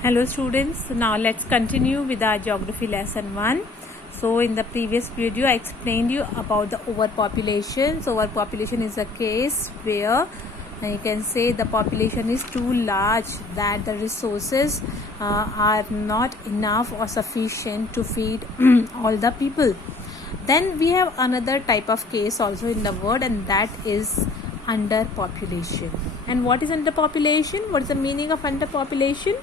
Hello students, now let's continue with our geography lesson 1. So in the previous video I explained you about the overpopulation. So overpopulation is a case where you can say the population is too large, that the resources are not enough or sufficient to feed all the people. Then we have another type of case also in the world, and that is underpopulation. And what is underpopulation? What is the meaning of underpopulation?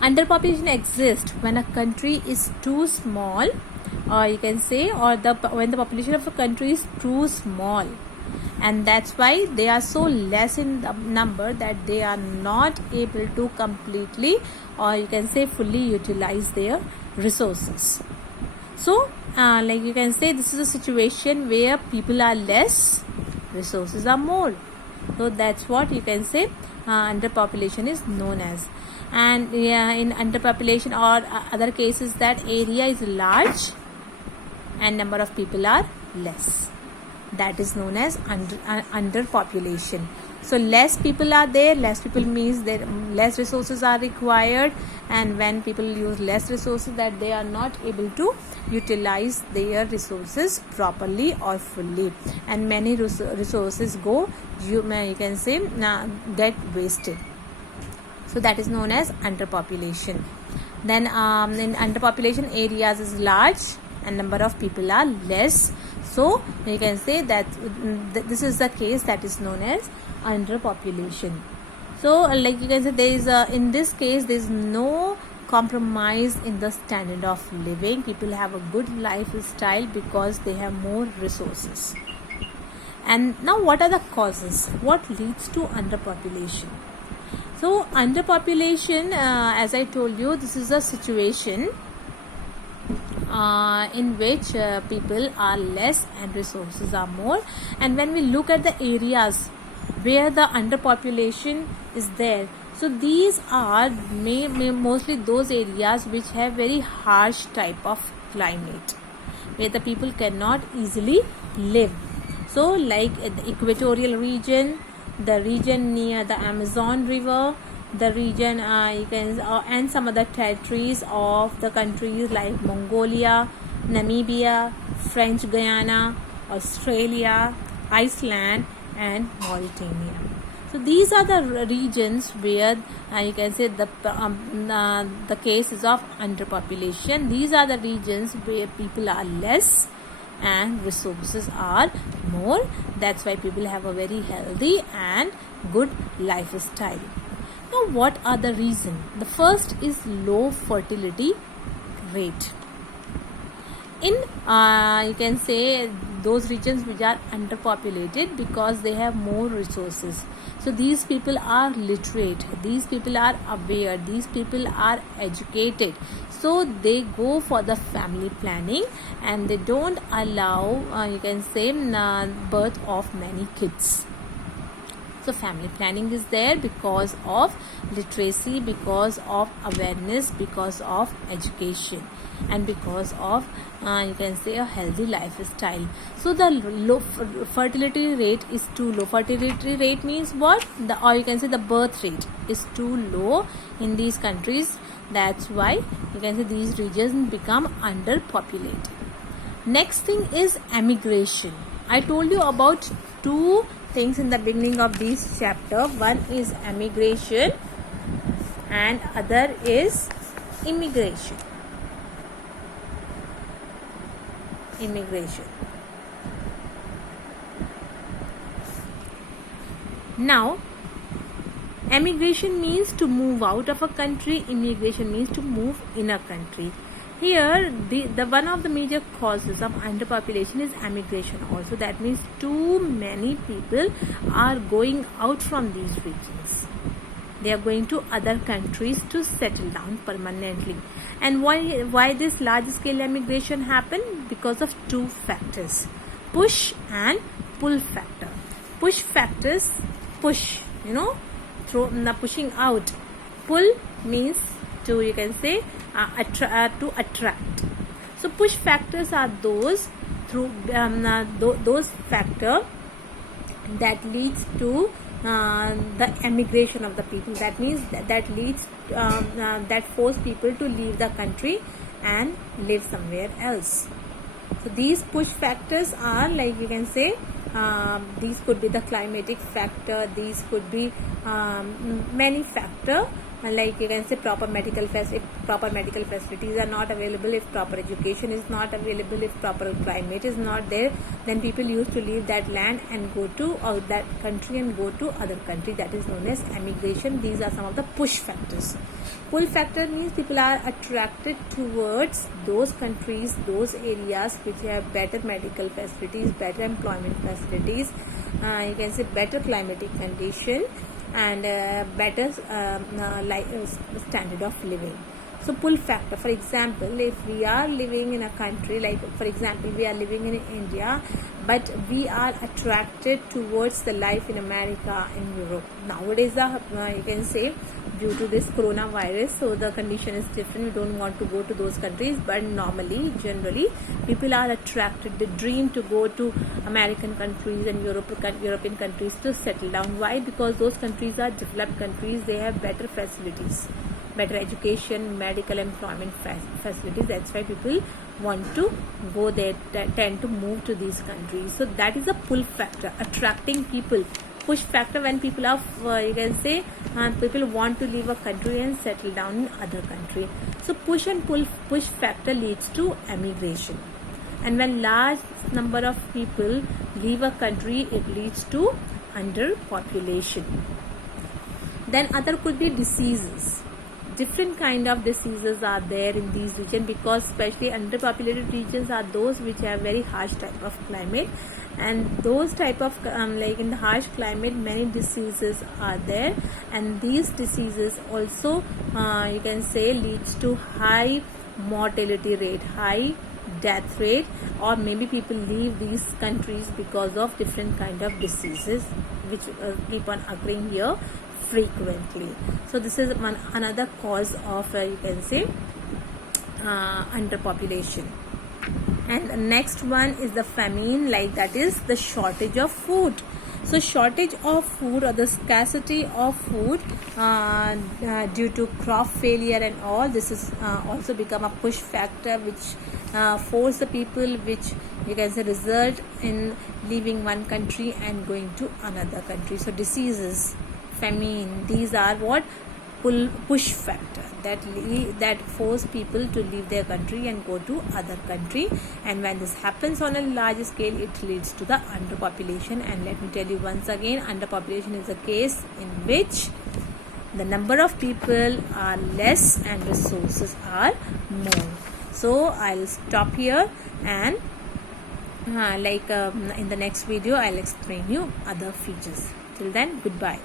Underpopulation exists when a country is too small, or you can say, when the population of a country is too small, and that's why they are so less in the number that they are not able to completely, or you can say fully, utilize their resources. So like you can say, this is a situation where people are less, resources are more. So that's what you can say underpopulation is known as. And in underpopulation or other cases, that area is large and number of people are less. That is known as underpopulation. So less people are there, less people means that less resources are required, and when people use less resources, that they are not able to utilize their resources properly or fully, and many resources you can say get wasted. So that is known as underpopulation. Then in underpopulation, areas is large and number of people are less. So you can say that this is the case that is known as underpopulation. So like you can say, there is in this case there is no compromise in the standard of living. People have a good lifestyle because they have more resources. And now, what are the causes? What leads to underpopulation? So underpopulation, as I told you, this is a situation in which people are less and resources are more. And when we look at the areas where the underpopulation is there, so these are mostly those areas which have very harsh type of climate, where the people cannot easily live. So like the equatorial region, the region near the Amazon River, the region and some other territories of the countries like Mongolia, Namibia, French Guiana, Australia, Iceland and Mauritania. So these are the regions where you can say the cases of underpopulation. These are the regions where people are less and resources are more. That's why people have a very healthy and good lifestyle. Now, what are the reasons? The first is low fertility rate. In you can say those regions which are underpopulated because they have more resources. So these people are literate, these people are aware, these people are educated. So they go for the family planning and they don't allow you can say birth of many kids. So family planning is there because of literacy, because of awareness, because of education, and because of you can say a healthy lifestyle. So the low fertility rate is too low. Fertility rate means what? Or you can say the birth rate is too low in these countries. That's why you can say these regions become underpopulated. Next thing is emigration. I told you about two things in the beginning of this chapter. One is emigration and other is immigration. Now, emigration means to move out of a country. Immigration means to move in a country. Here, the one of the major causes of underpopulation is emigration also. That means too many people are going out from these regions. They are going to other countries to settle down permanently. And why this large scale emigration happen? Because of two factors: push and pull factor. Push factors push, pushing out. Pull means to, you can say, to attract. So push factors are those those factor that leads to the emigration of the people. That means that leads that force people to leave the country and live somewhere else. So these push factors are, like you can say, these could be the climatic factor, these could be many factor, like you can say proper medical facilities are not available, if proper education is not available, if proper climate is not there, then people used to leave that land and go to that country and go to other country. That is known as emigration. These are some of the push factors. Pull factor means people are attracted towards those countries, those areas which have better medical facilities, better employment facilities, you can say better climatic condition, and better standard of living. So pull factor, for example, if we are living in a country, like for example we are living in India, but we are attracted towards the life in America and Europe. Nowadays you can say due to this coronavirus, so the condition is different, we don't want to go to those countries, but normally generally people are attracted, they dream to go to American countries and European countries to settle down. Why? Because those countries are developed countries, they have better facilities, better education, medical, employment facilities. That's why people want to go there, tend to move to these countries. So that is a pull factor, attracting people. Push factor, when people are you can say people want to leave a country and settle down in other country. So push and push factor leads to emigration, and when large number of people leave a country, it leads to underpopulation. Then other could be diseases. Different kind of diseases are there in these regions, because especially underpopulated regions are those which have very harsh type of climate, and those type of like in the harsh climate many diseases are there, and these diseases also you can say leads to high mortality rate, high death rate, or maybe people leave these countries because of different kind of diseases which keep on occurring here frequently. So this is another cause of you can say underpopulation. And the next one is the famine, like that is the shortage of food. So shortage of food or the scarcity of food due to crop failure and all, this is also become a push factor which force the people, which you can say result in leaving one country and going to another country. So diseases, famine, these are what push factor that force people to leave their country and go to other country. And when this happens on a large scale, it leads to the underpopulation. And let me tell you once again, underpopulation is a case in which the number of people are less and resources are more. So I'll stop here, and in the next video I'll explain you other features. Till then, goodbye.